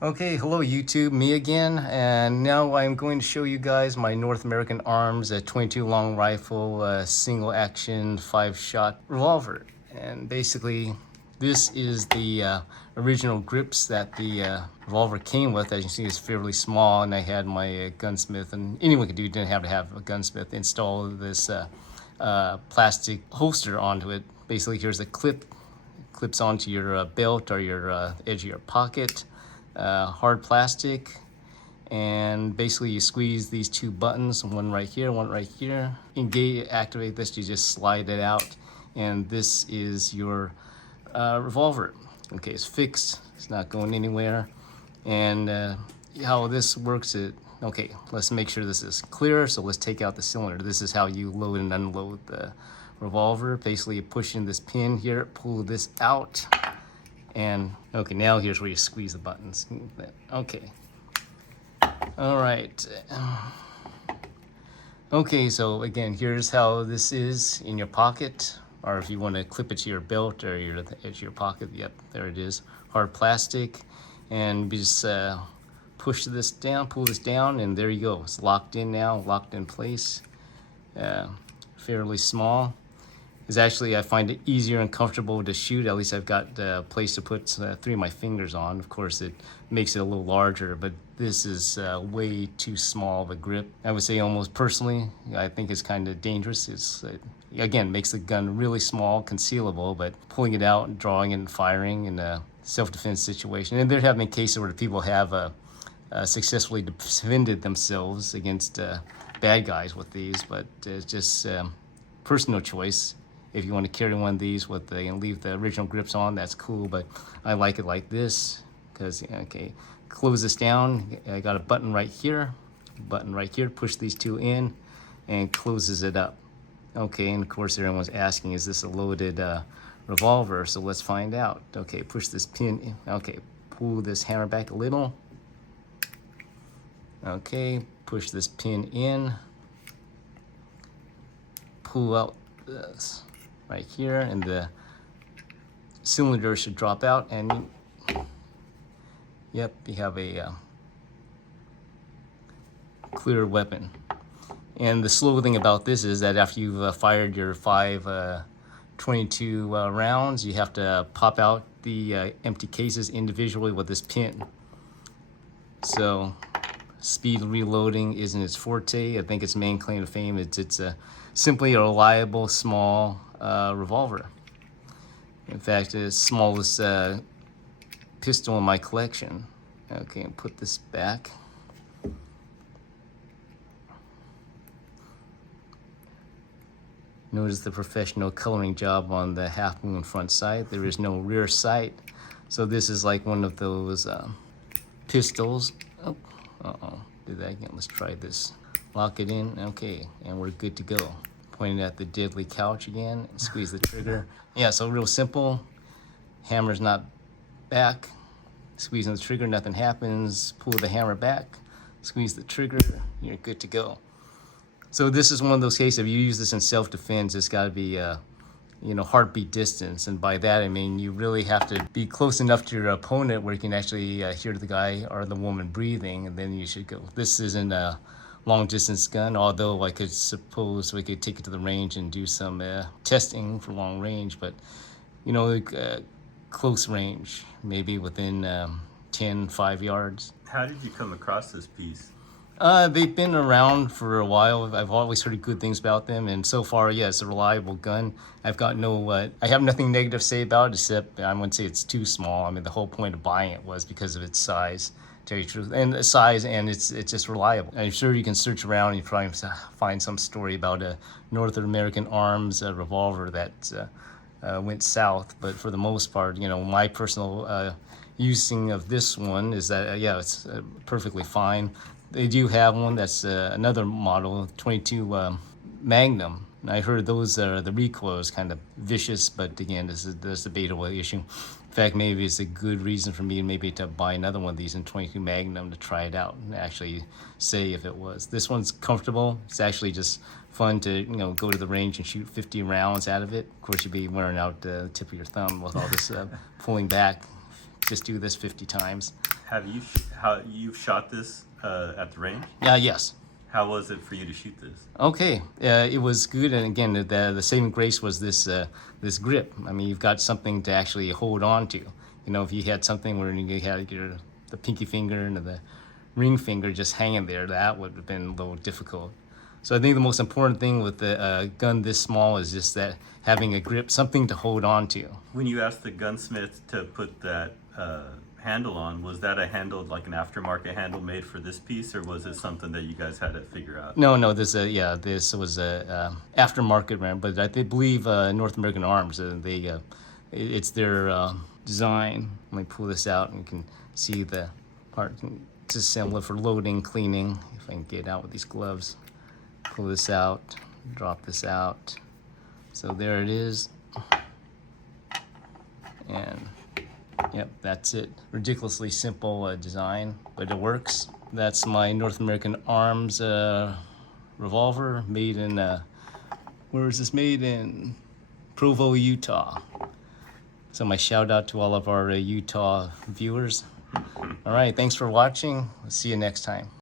Okay, hello YouTube, me again, and now I'm going to show you guys my North American Arms 22 long rifle, single action 5-shot revolver. And basically, this is the original grips that the revolver came with. As you can see, it's fairly small, and I had my gunsmith, and anyone could do, didn't have to have a gunsmith, install this plastic holster onto it. Basically, here's a clips onto your belt or your edge of your pocket. Hard plastic, and basically you squeeze these two buttons, one right here, one right here. Engage, activate this, you just slide it out, and this is your revolver. Okay, it's fixed, it's not going anywhere. And how this works, okay, let's make sure this is clear, so let's take out the cylinder. This is how you load and unload the revolver. Basically, you push in this pin here, pull this out, and okay, now here's where you squeeze the buttons. Okay. All right. Okay, so again, here's how this is in your pocket, or if you want to clip it to your belt or the edge of your pocket. Yep, there it is. Hard plastic, and we just push this down, pull this down, and there you go. It's locked in now, locked in place. Fairly small. Is actually, I find it easier and comfortable to shoot. At least I've got a place to put 3 of my fingers on. Of course, it makes it a little larger, but this is way too small of a grip. I would say almost personally, I think it's kind of dangerous. It again, makes the gun really small, concealable, but pulling it out and drawing it and firing in a self-defense situation. And there have been cases where people have successfully defended themselves against bad guys with these, but it's just personal choice. If you want to carry one of these with leave the original grips on, that's cool, but I like it like this because, okay, close this down. I got a button right here, push these two in and closes it up. Okay, and of course everyone's asking, is this a loaded revolver? So let's find out. Okay, push this pin in. Okay, pull this hammer back a little. Okay, push this pin in, pull out this right here, and the cylinder should drop out, and yep, you have a clear weapon. And the slow thing about this is that after you've fired your 22 rounds, you have to pop out the empty cases individually with this pin. So speed reloading isn't its forte. I think its main claim to fame is it's simply a reliable small revolver. In fact, it's the smallest pistol in my collection. Okay, and put this back. Notice the professional coloring job on the half moon front sight. There is no rear sight, so this is like one of those pistols. Oh, did that again. Let's try this. Lock it in. Okay, and we're good to go. Pointing at the deadly couch again, and squeeze the trigger. Yeah, so real simple. Hammer's not back. Squeezing the trigger, nothing happens. Pull the hammer back, squeeze the trigger, you're good to go. So this is one of those cases, if you use this in self-defense, it's got to be heartbeat distance. And by that, I mean you really have to be close enough to your opponent where you can actually hear the guy or the woman breathing, and then you should go. This isn't a long distance gun, although I could suppose we could take it to the range and do some testing for long range, but close range, maybe within 5 yards. How did you come across this piece? They've been around for a while. I've always heard good things about them, and so far, yeah, it's a reliable gun. I have nothing negative to say about it, except I wouldn't say it's too small. I mean, the whole point of buying it was because of its size, to tell you the truth, and the size, and it's just reliable. I'm sure you can search around and you probably find some story about a North American Arms revolver that went south, but for the most part, my personal using of this one is that, yeah, it's perfectly fine. They do have one that's another model, 22 Magnum. And I heard the recoil is kind of vicious, but again, this is a debatable issue. In fact, maybe it's a good reason for me maybe to buy another one of these in 22 Magnum to try it out and actually say if it was. This one's comfortable. It's actually just fun to go to the range and shoot 50 rounds out of it. Of course, you'd be wearing out the tip of your thumb with all this pulling back. Just do this 50 times. Have you how you've shot this at the range? Yeah, yes. How was it for you to shoot this? Okay, it was good, and again, the saving grace was this grip. I mean, you've got something to actually hold on to. You know, if you had something where you had the pinky finger and the ring finger just hanging there, that would have been a little difficult. So I think the most important thing with the gun this small is just that having a grip, something to hold on to. When you asked the gunsmith to put that handle on, was that a handle, like an aftermarket handle made for this piece, or was it something that you guys had to figure out? No, this was a aftermarket brand, but I believe North American Arms. It's their design. Let me pull this out, and you can see the part. It's a similar for loading, cleaning. If I can get out with these gloves, pull this out, drop this out. So there it is, and yep, that's it. Ridiculously simple design, but it works. That's my North American Arms revolver, made in, where is this made? In Provo, Utah. So my shout out to all of our Utah viewers. All right, thanks for watching. We'll see you next time.